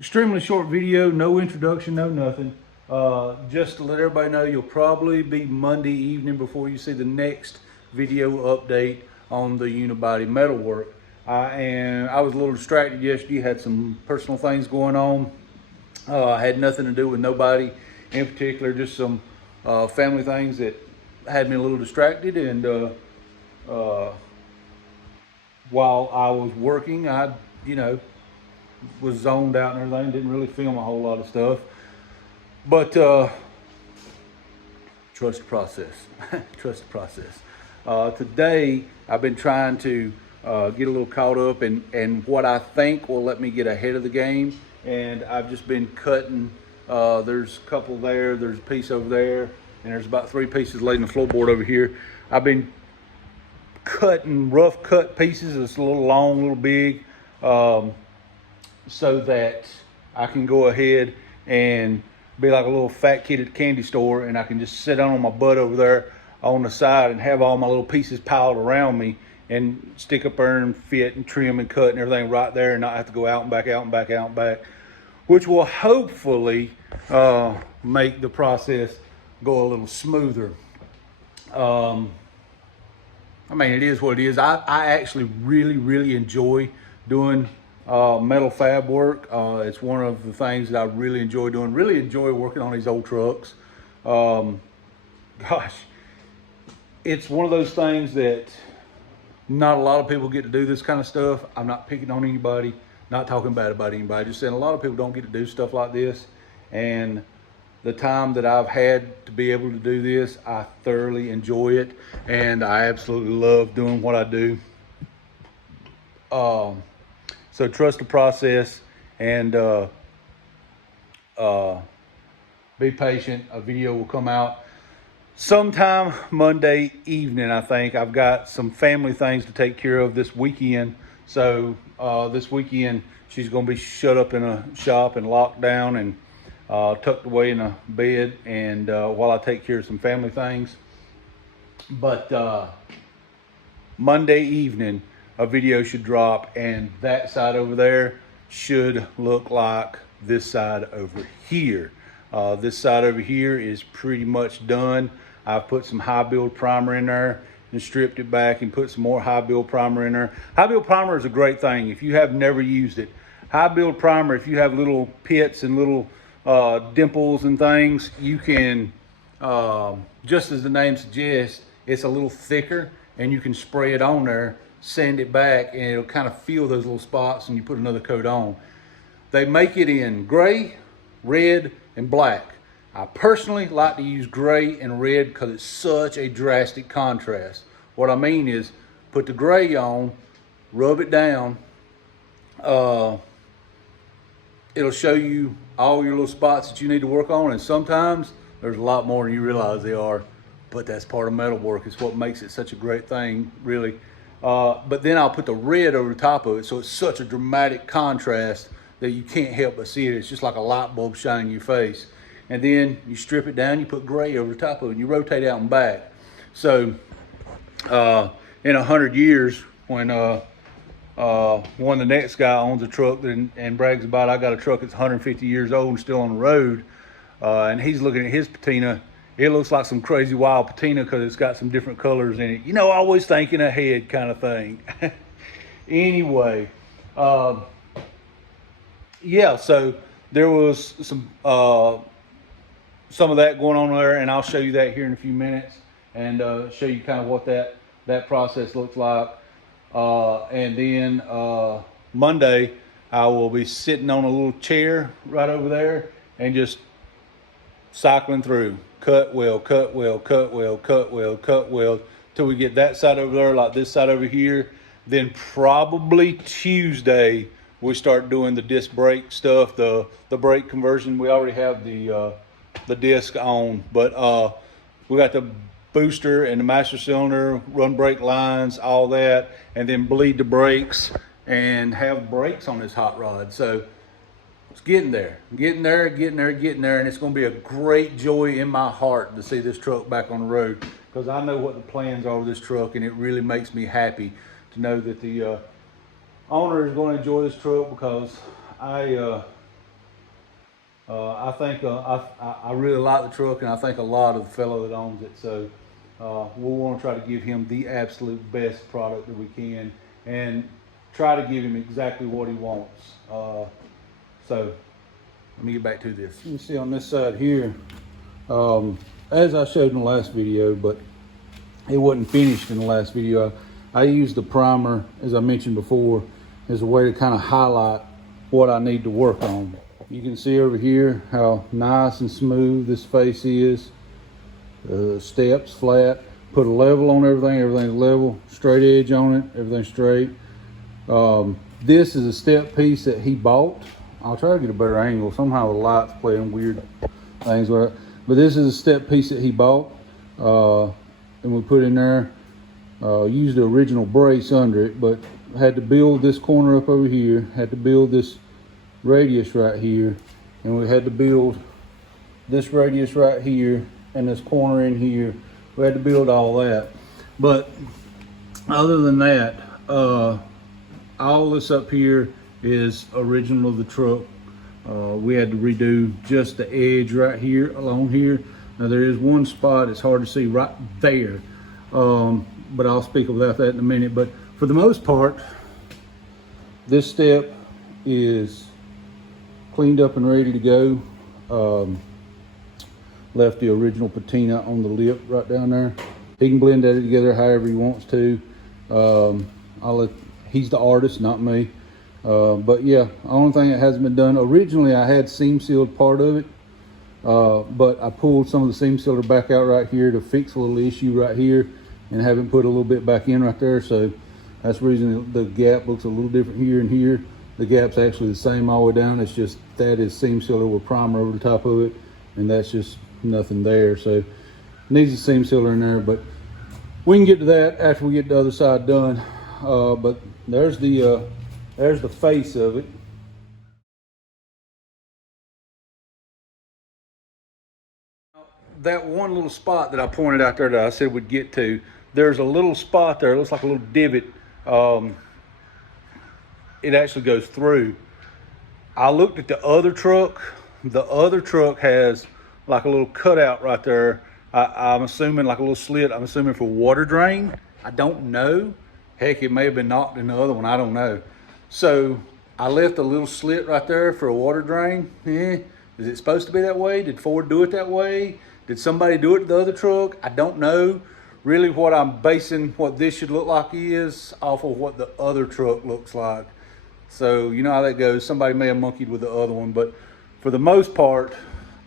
Extremely short video, no introduction, no nothing. Just to let everybody know, you'll probably be Monday evening before you see the next video update on the Unibody metalwork. I was a little distracted yesterday, had some personal things going on. Had nothing to do with nobody in particular, just some family things that had me a little distracted. And while I was working, I was zoned out and everything, didn't really film a whole lot of stuff. But trust the process. Trust the process. Today, I've been trying to get a little caught up in what I think will let me get ahead of the game. And I've just been cutting. There's a couple there, there's a piece over there, and there's about 3 pieces laid in the floorboard over here. I've been cutting rough cut pieces. It's a little long, a little big, so that I can go ahead and be like a little fat kid at the candy store, and I can just sit down on my butt over there on the side and have all my little pieces piled around me and stick up there and fit and trim and cut and everything right there, and not have to go out and back, out and back, out and back, which will hopefully make the process go a little smoother. I mean, it is what it is. I actually really enjoy doing metal fab work. It's one of the things that I really enjoy doing. Really enjoy working on these old trucks. Gosh, it's one of those things that not a lot of people get to do this kind of stuff. I'm not picking on anybody, not talking bad about anybody, just saying a lot of people don't get to do stuff like this. And the time that I've had to be able to do this, I thoroughly enjoy it, and I absolutely love doing what I do. So trust the process and be patient. A video will come out sometime Monday evening, I think. I've got some family things to take care of this weekend. So this weekend, she's going to be shut up in a shop and locked down and tucked away in a bed, and while I take care of some family things. But Monday evening, a video should drop, and that side over there should look like this side over here. This side over here is pretty much done. I've put some high build primer in there and stripped it back and put some more high build primer in there. High build primer is a great thing if you have never used it. High build primer, if you have little pits and little dimples and things, you can, just as the name suggests, it's a little thicker, and you can spray it on there, sand it back, and it'll kind of fill those little spots, and you put another coat on. They make it in gray, red, and black. I personally like to use gray and red because it's such a drastic contrast. What I mean is, put the gray on, rub it down, it'll show you all your little spots that you need to work on, and sometimes there's a lot more than you realize they are, but that's part of metal work. It's what makes it such a great thing, really. But then I'll put the red over the top of it, so it's such a dramatic contrast that you can't help but see it. It's just like a light bulb shining in your face. And then you strip it down, you put gray over the top of it, and you rotate out and back. So in 100 years, when the next guy owns a truck and brags about, I got a truck that's 150 years old and still on the road, and he's looking at his patina, it looks like some crazy wild patina because it's got some different colors in it. You know, always thinking ahead kind of thing. Anyway, yeah, so there was some of that going on there, and I'll show you that here in a few minutes, and show you kind of what that process looks like. And then Monday, I will be sitting on a little chair right over there and just cycling through. Cut weld, cut weld, cut weld, cut weld, cut weld, till we get that side over there like this side over here. Then probably Tuesday, we start doing the disc brake stuff, the brake conversion. We already have the disc on, but we got the booster and the master cylinder, run brake lines, all that, and then bleed the brakes and have brakes on this hot rod. So it's getting there, getting there, and it's going to be a great joy in my heart to see this truck back on the road, because I know what the plans are with this truck, and it really makes me happy to know that the owner is going to enjoy this truck, because I I really like the truck, and I think a lot of the fellow that owns it. So we'll want to try to give him the absolute best product that we can, and try to give him exactly what he wants. So let me get back to this. You can see on this side here, as I showed in the last video, but it wasn't finished in the last video. I used the primer, as I mentioned before, as a way to kind of highlight what I need to work on. You can see over here how nice and smooth this face is. Steps flat, put a level on everything, everything's level, straight edge on it, everything's straight. This is a step piece that he bought. I'll try to get a better angle. Somehow the light's playing weird things with it. But this is a step piece that he bought. And we put in there, used the original brace under it, but had to build this corner up over here, had to build this radius right here, and we had to build this radius right here and this corner in here. We had to build all that. But other than that, all this up here is original of the truck. We had to redo just the edge right here along here. Now there is one spot, it's hard to see right there, but I'll speak about that in a minute. But for the most part, this step is cleaned up and ready to go. Left the original patina on the lip right down there. He can blend that together however he wants to. He's the artist, not me. But yeah, the only thing that hasn't been done, originally I had seam sealed part of it. But I pulled some of the seam sealer back out right here to fix a little issue right here, and haven't put a little bit back in right there. So that's the reason the gap looks a little different here and here. The gap's actually the same all the way down. It's just that is seam sealer with primer over the top of it, and that's just nothing there. So needs a seam sealer in there, but we can get to that after we get the other side done. But there's the face of it. That one little spot that I pointed out there that I said we'd get to, there's a little spot there, it looks like a little divot. It actually goes through. I looked at the other truck has like a little cutout right there. I'm assuming like a little slit, I'm assuming for water drain. I don't know. Heck, it may have been knocked in the other one, I don't know. So I left a little slit right there for a water drain. Is it supposed to be that way? Did Ford do it that way? Did somebody do it to the other truck? I don't know. Really what I'm basing what this should look like is off of what the other truck looks like. So you know how that goes. Somebody may have monkeyed with the other one, but for the most part,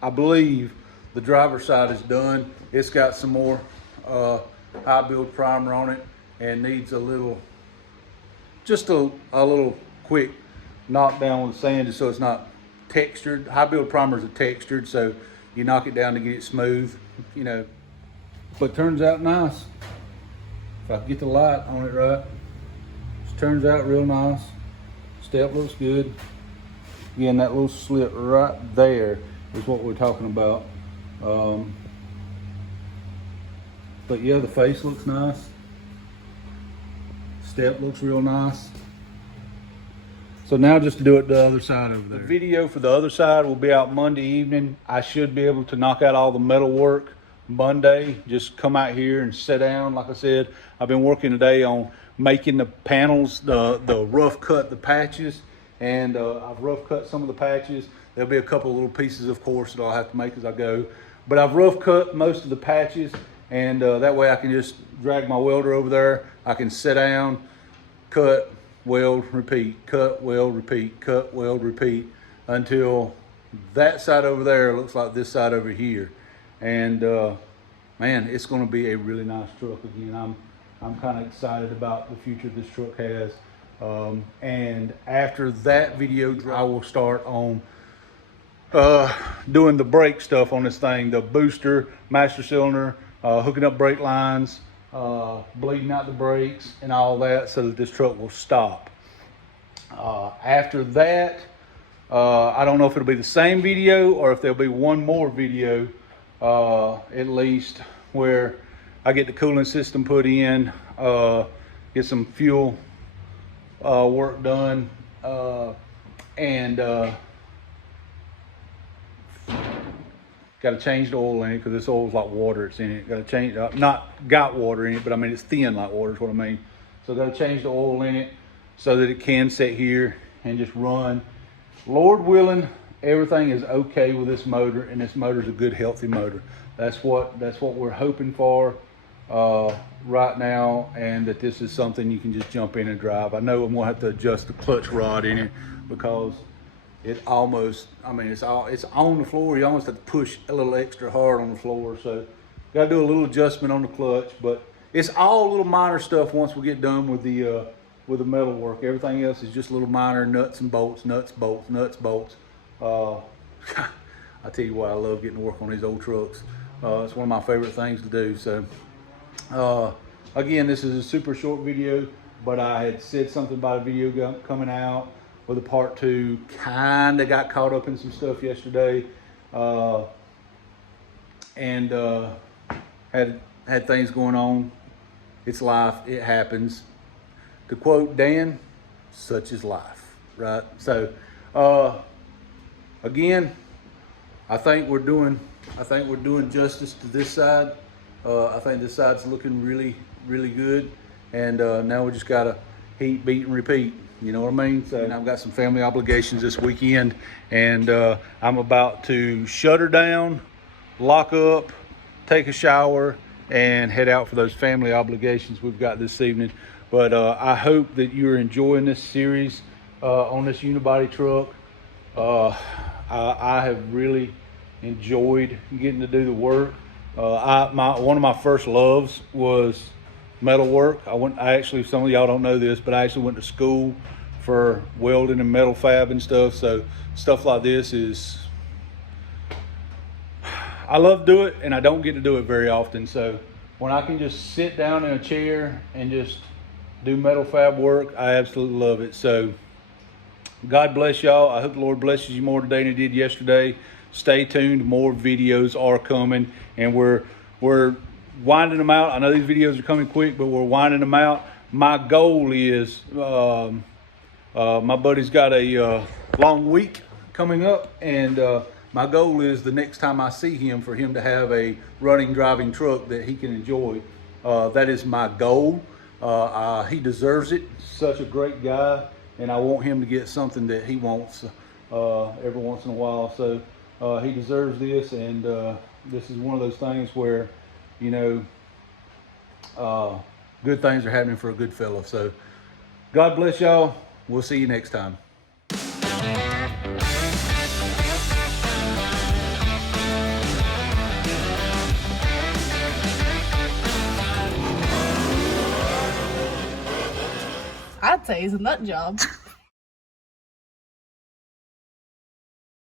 I believe the driver's side is done. It's got some more high build primer on it and needs a little, just a little quick knock down with sand just so it's not textured. High build primers are textured, so you knock it down to get it smooth, you know. But turns out nice. If I get the light on it right, it turns out real nice. Step looks good. Again, that little slit right there is what we're talking about. But yeah, the face looks nice. Step looks real nice. So now just to do it the other side over there. The video for the other side will be out Monday evening. I should be able to knock out all the metal work Monday. Just come out here and sit down. Like I said, I've been working today on making the panels, the rough cut the patches, and I've rough cut some of the patches. There'll be a couple of little pieces, of course, that I'll have to make as I go. But I've rough cut most of the patches, and that way I can just drag my welder over there. I can sit down, cut, weld, repeat, cut, weld, repeat, cut, weld, repeat, until that side over there looks like this side over here. And man, it's going to be a really nice truck. Again, I'm kind of excited about the future this truck has. And after that video, I will start on doing the brake stuff on this thing, the booster, master cylinder, hooking up brake lines, bleeding out the brakes and all that, so that this truck will stop. After that, I don't know if it'll be the same video or if there'll be one more video, at least, where I get the cooling system put in, get some fuel work done, and Got to change the oil in it because this oil's like water. It's in it. Got to change, not got water in it, but I mean it's thin like water is what I mean. So got to change the oil in it so that it can sit here and just run. Lord willing, everything is okay with this motor, and this motor is a good, healthy motor. That's what we're hoping for right now, and that this is something you can just jump in and drive. I know I'm gonna have to adjust the clutch rod in it because it almost, I mean, it's on the floor. You almost have to push a little extra hard on the floor. So got to do a little adjustment on the clutch, but it's all little minor stuff once we get done with the metal work. Everything else is just little minor nuts and bolts, nuts, bolts, nuts, bolts. I tell you what, I love getting to work on these old trucks. It's one of my favorite things to do. So again, this is a super short video, but I had said something about a video coming out with a part 2. Kind of got caught up in some stuff yesterday, and had things going on. It's life, it happens. To quote Dan, such is life, right? So again, I think we're doing justice to this side. I think this side's looking really, really good. And now we just gotta heat, beat, and repeat. You know what I mean? So I've got some family obligations this weekend, and I'm about to shut her down, lock up, take a shower, and head out for those family obligations we've got this evening. But I hope that you're enjoying this series on this Unibody truck. I have really enjoyed getting to do the work. One of my first loves was metal work. I actually, some of y'all don't know this, but I actually went to school for welding and metal fab and stuff. So stuff like this is, I love to do it, and I don't get to do it very often. So when I can just sit down in a chair and just do metal fab work, I absolutely love it. So God bless y'all. I hope the Lord blesses you more today than he did yesterday. Stay tuned. More videos are coming, and we're winding them out. I know these videos are coming quick, but we're winding them out. My goal is, my buddy's got a long week coming up, and my goal is the next time I see him, for him to have a running, driving truck that he can enjoy. That is my goal. He deserves it. Such a great guy, and I want him to get something that he wants every once in a while. So he deserves this, and this is one of those things where, you know, good things are happening for a good fella. So God bless y'all. We'll see you next time. I'd say he's a nut job.